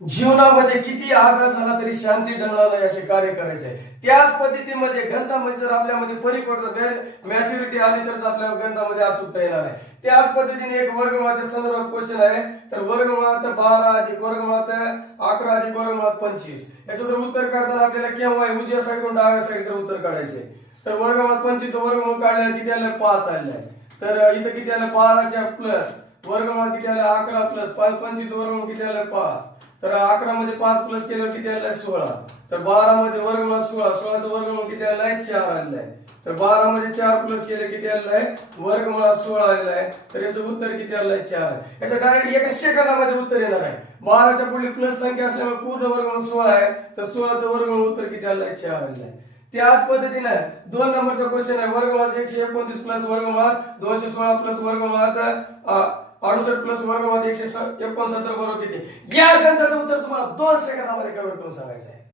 जीवनामध्ये किती आघात झाला तरी शांती टळणार नाही असे कार्य करायचे. त्याच पद्धतीमध्ये गणितामध्ये जर आपल्यामध्ये परिपक्वता मॅच्युरिटी आली तरच आपल्या गणितामध्ये अचूकता येणार आहे. त्याच पद्धतीने एक वर्गमुळाच्या संदर्भात क्वेश्चन आहे. तर वर्गमुळात 12 अधिक वर्गमुळात 11 अधिक वर्गमुळात 25 याचं जर उत्तर काढताना आपल्याला केव्हा उजव्या साईडून डाव्या साईडकडे उत्तर काढायचे. तर वर्गमुळात 25 वर्गमूळ काढल्यावर किती आलं 5 आलेलं आहे. तर इथं किती आलं 12च्या प्लस वर्गमुळात किती आलं 11 प्लस 25 वर्गमूळ किती आलं 5. तर 11 मध्ये 5 प्लस केल्यावर किती आलाय 16. तर 12 मध्ये वर्गमूळ 16 16चं वर्गमूळ किती आलाय 4 आलेलं आहे. तर 12 मध्ये 4 प्लस केले किती आलेलं आहे वर्गमूळ 16 आलेलं आहे. तर याचं उत्तर किती आलंय 4. याचं डायरेक्ट एका सेकंदामध्ये उत्तर येणार आहे. 12च्या पुढे प्लस संख्या असल्यामुळे पूर्ण वर्गमूळ 16 आहे. तर 16चं वर्गमूळ उत्तर किती आलंय 4 आलेलं आहे. त्याच पद्धतीने 2 नंबरचा क्वेश्चन आहे. वर्गमुळात 129 प्लस वर्गमुळात 216 प्लस वर्गमुळात 68 प्लस वर्गमुळात 169 बरोबर किती. या गणिताचं उत्तर तुम्हाला 2 सेकंदामध्ये कव्हर करून सांगायचं आहे.